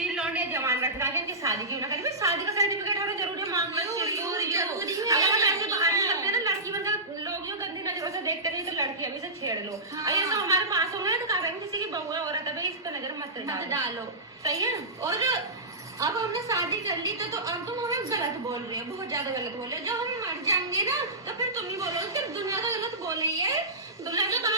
तीन लौंडे जवान रखना है कि शादी क्यों ना करें। शादी का सर्टिफिकेट होना जरूरी है। मांगना जरूरी है। अगर हम ऐसे बाहर निकलते हैं ना, लड़की बंदा लोग जो गंदी नजरों से देखते नहीं तो लड़की अभी से छेड़ लो। अरे तो हमारे पास हो गए तो कहा करेंगे किसी की बहू है औरत है भाई इस पर नजर मत डालो। सही है। और अब हमने शादी कर ली तो अब तुम हमें गलत बोल रहे हो, बहुत ज्यादा गलत बोल रहे हो। जब हम मर जाएंगे ना तो फिर तुम ही बोलोगे कि दुनिया तो गलत बोल रही है। दुनिया तो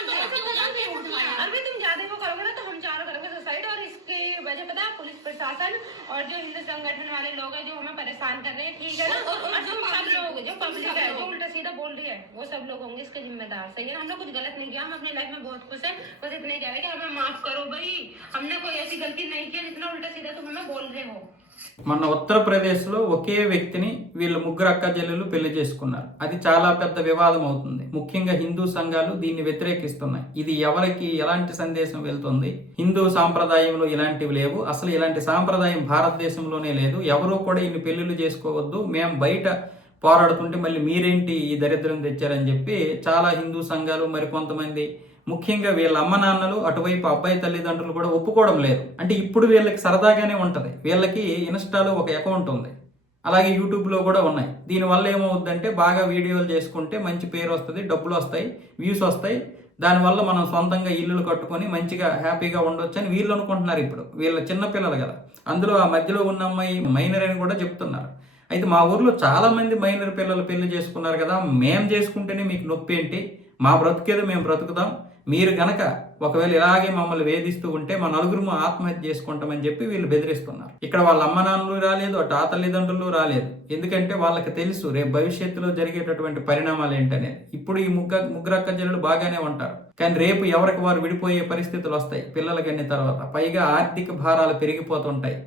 अभी तुम ज्यादा वो करोगे ना तो हम चारों करेंगे सुसाइड। और इसकी वजह पता है पुलिस प्रशासन और जो हिंदू संगठन वाले लोग हैं जो हमें परेशान कर रहे हैं, ठीक है ना। और जो सब लोग जो पब्लिक है जो उल्टा सीधा बोल रही है वो सब लोग होंगे इसके जिम्मेदार। सही है। हम लोग कुछ गलत नहीं किया, हम अपनी लाइफ में बहुत खुश है। बस इतना ही कह रहे कि हमें माफ करो भाई, हमने कोई ऐसी गलती नहीं की जितना उल्टा सीधा तुम हमें बोल रहे हो। మొన్న ఉత్తరప్రదేశ్లో ఒకే వ్యక్తిని వీళ్ళు ముగ్గురు అక్క చెల్లెలు పెళ్లి చేసుకున్నారు. అది చాలా పెద్ద వివాదం అవుతుంది. ముఖ్యంగా హిందూ సంఘాలు దీన్ని వ్యతిరేకిస్తున్నాయి. ఇది ఎవరికి ఎలాంటి సందేశం వెళ్తుంది? హిందూ సాంప్రదాయంలో ఇలాంటివి లేవు, అసలు ఇలాంటి సాంప్రదాయం భారతదేశంలోనే లేదు, ఎవరూ కూడా ఇన్ని పెళ్లిళ్ళు చేసుకోవద్దు, మేము బయట పోరాడుతుంటే మళ్ళీ మీరేంటి ఈ దరిద్రం తెచ్చారని చెప్పి చాలా హిందూ సంఘాలు మరి కొంతమంది ముఖ్యంగా వీళ్ళ అమ్మ నాన్నలు అటువైపు అబ్బాయి తల్లిదండ్రులు కూడా ఒప్పుకోవడం లేదు. అంటే ఇప్పుడు వీళ్ళకి సరదాగానే ఉంటుంది. వీళ్ళకి ఇన్స్టాలో ఒక అకౌంట్ ఉంది, అలాగే యూట్యూబ్లో కూడా ఉన్నాయి. దీనివల్ల ఏమవుద్దంటే బాగా వీడియోలు చేసుకుంటే మంచి పేరు వస్తుంది, డబ్బులు వస్తాయి, వ్యూస్ వస్తాయి. దానివల్ల మనం సొంతంగా ఇల్లులు కట్టుకొని మంచిగా హ్యాపీగా ఉండొచ్చు అని వీళ్ళు అనుకుంటున్నారు. ఇప్పుడు వీళ్ళ చిన్నపిల్లలు కదా, అందులో ఆ మధ్యలో ఉన్న అమ్మాయి మైనర్ అని కూడా చెప్తున్నారు. అయితే మా ఊర్లో చాలా మంది మైనర్ పిల్లలు పెళ్లి చేసుకున్నారు కదా, మేము చేసుకుంటేనే మీకు నొప్పి ఏంటి, మా బ్రతుకేదో మేము బ్రతుకుతాం, మీరు గనక ఒకవేళ ఇలాగే మమ్మల్ని వేధిస్తూ ఉంటే మా నలుగురు ఆత్మహత్య చేసుకుంటామని చెప్పి వీళ్ళు బెదిరిస్తున్నారు. ఇక్కడ వాళ్ళ అమ్మ నాన్నలు రాలేదు, అటు ఆ తల్లిదండ్రులు రాలేదు. ఎందుకంటే వాళ్ళకి తెలుసు రేపు భవిష్యత్తులో జరిగేటటువంటి పరిణామాలు ఏంటనేది. ఇప్పుడు ఈ ముగ్గురు అక్క చెల్లెలు బాగానే ఉంటారు, కానీ రేపు ఎవరికి వారు విడిపోయే పరిస్థితులు వస్తాయి పిల్లలకన్నీ తర్వాత. పైగా ఆర్థిక భారాలు పెరిగిపోతుంటాయి.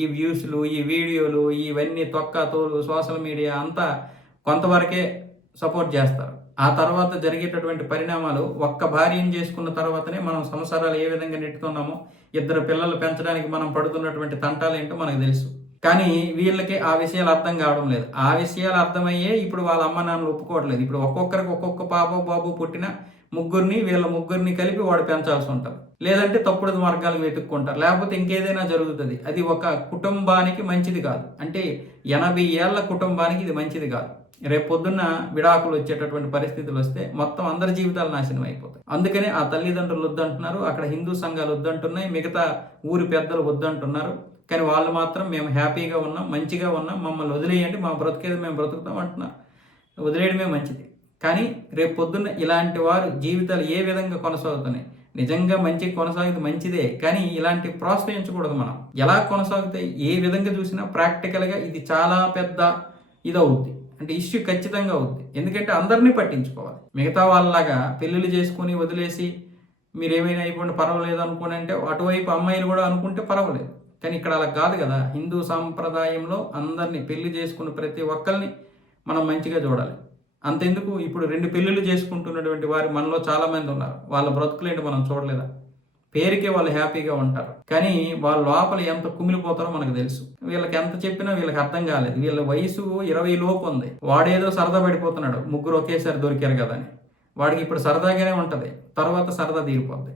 ఈ వ్యూస్లు, ఈ వీడియోలు, ఇవన్నీ తొక్క తోలు సోషల్ మీడియా అంతా కొంతవరకే సపోర్ట్ చేస్తారు. ఆ తర్వాత జరిగేటటువంటి పరిణామాలు ఒక్క భార్యను చేసుకున్న తర్వాతనే మనం సంసారాలు ఏ విధంగా నెట్టుతున్నామో, ఇద్దరు పిల్లలు పెంచడానికి మనం పడుతున్నటువంటి తంటాలు ఏంటో మనకు తెలుసు. కానీ వీళ్ళకి ఆ విషయాలు అర్థం కావడం లేదు. ఆ విషయాలు అర్థమయ్యే ఇప్పుడు వాళ్ళ అమ్మ నాన్నలు ఒప్పుకోవట్లేదు. ఇప్పుడు ఒక్కొక్కరికి ఒక్కొక్క పాప బాబు పుట్టిన వీళ్ళ ముగ్గురిని కలిపి వాడు పెంచాల్సి ఉంటుంది, లేదంటే తప్పుడు మార్గాలు వెతుక్కుంటారు, లేకపోతే ఇంకేదైనా జరుగుతుంది. అది ఒక కుటుంబానికి మంచిది కాదు. అంటే 80 ఏళ్ల కుటుంబానికి ఇది మంచిది కాదు. రేపు పొద్దున్న విడాకులు వచ్చేటటువంటి పరిస్థితులు వస్తే మొత్తం అందరి జీవితాలు నాశనం అయిపోతాయి. అందుకనే ఆ తల్లిదండ్రులు వద్దంటున్నారు, అక్కడ హిందూ సంఘాలు వద్దంటున్నాయి, మిగతా ఊరి పెద్దలు వద్దంటున్నారు. కానీ వాళ్ళు మాత్రం మేము హ్యాపీగా ఉన్నాం, మంచిగా ఉన్నాం, మమ్మల్ని వదిలేయండి, మా బ్రతికేది మేము బ్రతుకుతాం అంటున్నారు. వదిలేయడమే మంచిది. కానీ రేపు పొద్దున్న ఇలాంటి వారు జీవితాలు ఏ విధంగా కొనసాగుతున్నాయి? నిజంగా మంచి కొనసాగితే మంచిదే, కానీ ఇలాంటి ప్రోత్సహించకూడదు. మనం ఎలా కొనసాగుతాయి ఏ విధంగా చూసినా ప్రాక్టికల్గా ఇది చాలా పెద్ద ఇదవుద్ది. అంటే ఇష్యూ ఖచ్చితంగా అవుద్ది. ఎందుకంటే అందరినీ పట్టించుకోవాలి. మిగతా వాళ్ళలాగా పెళ్ళిళ్ళు చేసుకుని వదిలేసి మీరేమైనా అయిపోండి పర్వాలేదు అనుకోని అంటే అటువైపు అమ్మాయిలు కూడా అనుకుంటే పర్వాలేదు. కానీ ఇక్కడ అలా కాదు కదా. హిందూ సాంప్రదాయంలో అందరినీ పెళ్లి చేసుకున్న ప్రతి ఒక్కరిని మనం మంచిగా చూడాలి. అంతెందుకు ఇప్పుడు 2 పెళ్ళిళ్ళు చేసుకుంటున్నటువంటి వారు మనలో చాలా మంది ఉన్నారు. వాళ్ళ బ్రతుకులేంటి మనం చూడలేదా? పేరుకే వాళ్ళు హ్యాపీగా ఉంటారు, కానీ వాళ్ళ లోపల ఎంత కుమిలిపోతారో మనకు తెలుసు. వీళ్ళకి ఎంత చెప్పినా వీళ్ళకి అర్థం కాలేదు. వీళ్ళ వయసు 20 లోపు ఉంది. వాడేదో సరదా పడిపోతున్నాడు, ముగ్గురు ఒకేసారి దొరికారు కదా అని. వాడికి ఇప్పుడు సరదాగానే ఉంటుంది, తర్వాత సరదా తీరిపోద్ది.